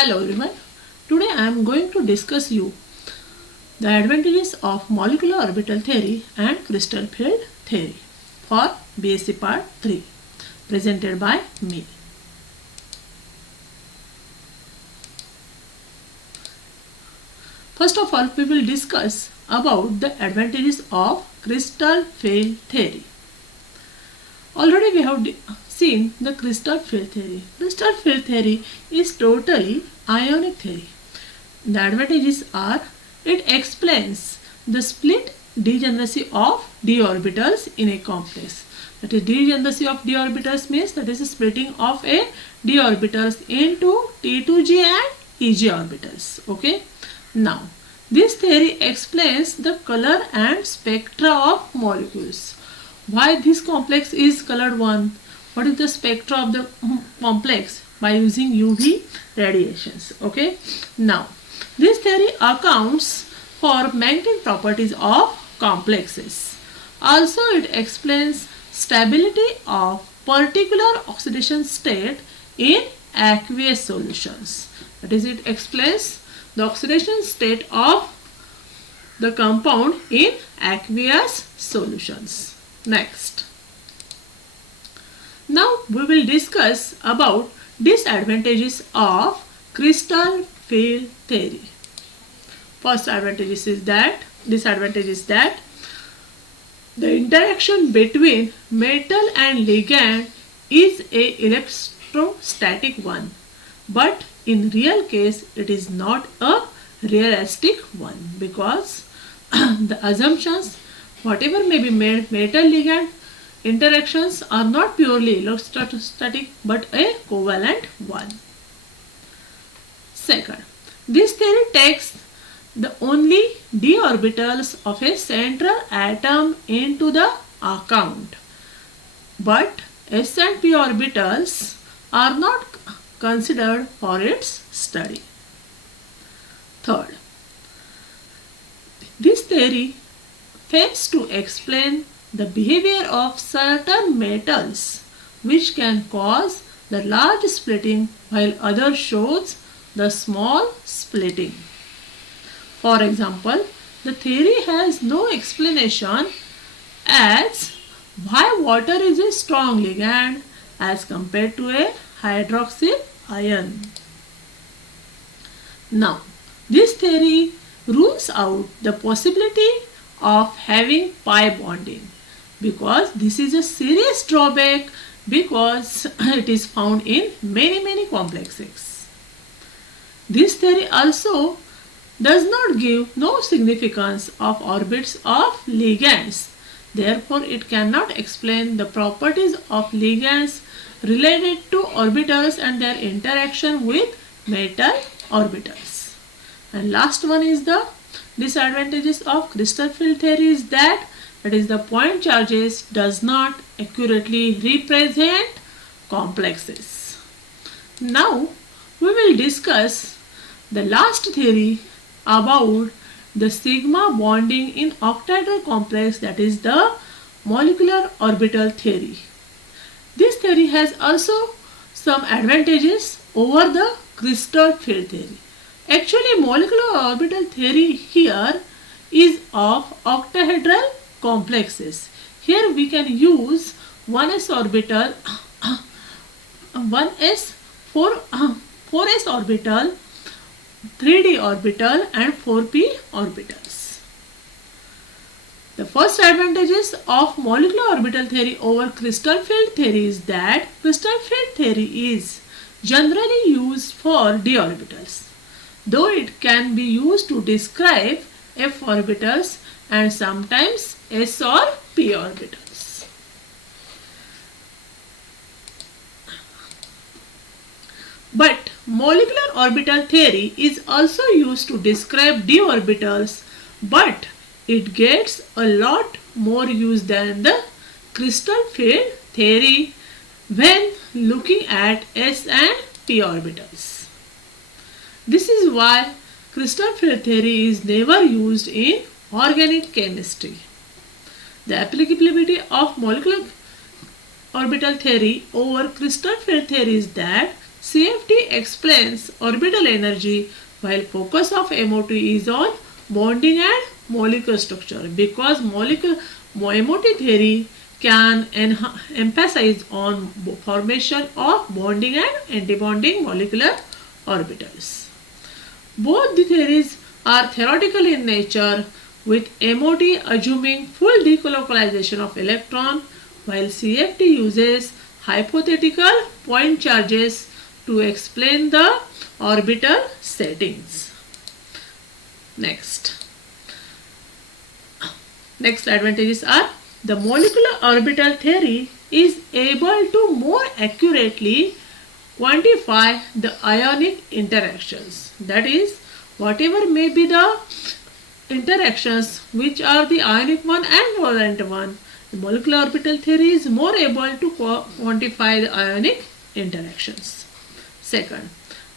Hello everyone. Today I am going to discuss you the advantages of molecular orbital theory and crystal field theory for BSc Part 3 presented by me. First of all, we will discuss about the advantages of crystal field theory. Already we have seen the crystal field theory. Crystal field theory is totally ionic theory. The advantages are it explains the split degeneracy of d orbitals in a complex. That is, degeneracy of d orbitals means that is a splitting of a d orbitals into T2g and Eg orbitals. Okay. Now, this theory explains the color and spectra of molecules. Why this complex is colored one? What is the spectra of the complex? By using UV radiations. Okay. Now, this theory accounts for magnetic properties of complexes. Also, it explains stability of particular oxidation state in aqueous solutions. That is, it explains the oxidation state of the compound in aqueous solutions. Next. Now we will discuss about disadvantages of crystal field theory. First disadvantage is that the interaction between metal and ligand is a electrostatic one, but in real case it is not a realistic one because the assumptions whatever may be made, metal ligand interactions are not purely electrostatic but a covalent one. Second, this theory takes the only d orbitals of a central atom into the account, but s and p orbitals are not considered for its study. Third, this theory fails to explain the behavior of certain metals which can cause the large splitting while others shows the small splitting. For example, the theory has no explanation as why water is a strong ligand as compared to a hydroxyl ion. Now, this theory rules out the possibility of having pi bonding because this is a serious drawback because it is found in many complexes. This theory also does not give no significance of orbits of ligands. Therefore, it cannot explain the properties of ligands related to orbitals and their interaction with metal orbitals. And last one is the disadvantages of crystal field theory is that is the point charges does not accurately represent complexes. Now we will discuss the last theory about the sigma bonding in octahedral complex, that is the molecular orbital theory. This theory has also some advantages over the crystal field theory. Actually, molecular orbital theory here is of octahedral complexes. Here we can use 1s orbital, 1s, 4s orbital, 3d orbital and 4p orbitals. The first advantages of molecular orbital theory over crystal field theory is that crystal field theory is generally used for d orbitals, though it can be used to describe f orbitals and sometimes s or p orbitals. But molecular orbital theory is also used to describe d orbitals, but it gets a lot more use than the crystal field theory when looking at s and p orbitals. This is why crystal field theory is never used in organic chemistry. The applicability of molecular orbital theory over crystal field theory is that CFT explains orbital energy while focus of MOT is on bonding and molecular structure, because MOT theory can emphasize on formation of bonding and antibonding molecular orbitals. Both the theories are theoretical in nature, with MOT assuming full decolocalization of electron, while CFT uses hypothetical point charges to explain the orbital settings. Next advantages are: the molecular orbital theory is able to more accurately quantify the ionic interactions. That is, whatever may be the interactions which are the ionic one and covalent one, the molecular orbital theory is more able to quantify the ionic interactions. Second,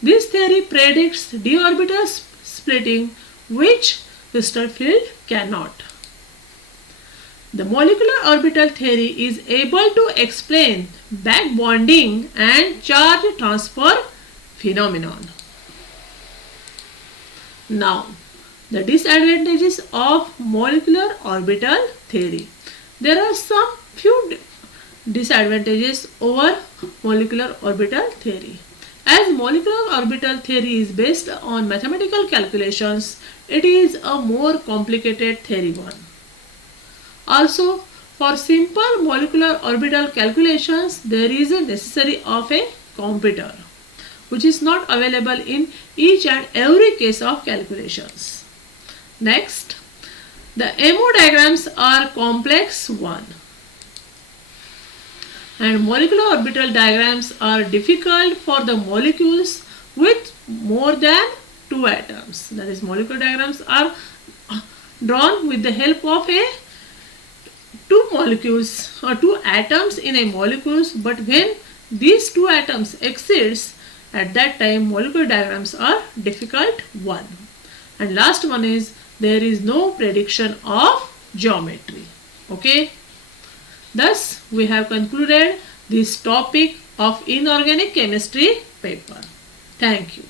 this theory predicts d orbital splitting, which crystal field cannot. The molecular orbital theory is able to explain back bonding and charge transfer phenomenon. Now, the disadvantages of molecular orbital theory. There are some few disadvantages over molecular orbital theory. As molecular orbital theory is based on mathematical calculations, it is a more complicated theory one. Also, for simple molecular orbital calculations, there is a necessary of a computer, which is not available in each and every case of calculations. Next, the MO diagrams are complex one, and molecular orbital diagrams are difficult for the molecules with more than 2 atoms. That is, molecular diagrams are drawn with the help of a 2 molecules or 2 atoms in a molecules, but when these 2 atoms exceeds, at that time molecular diagrams are difficult one. And last one is, there is no prediction of geometry. Okay. Thus, we have concluded this topic of inorganic chemistry paper. Thank you.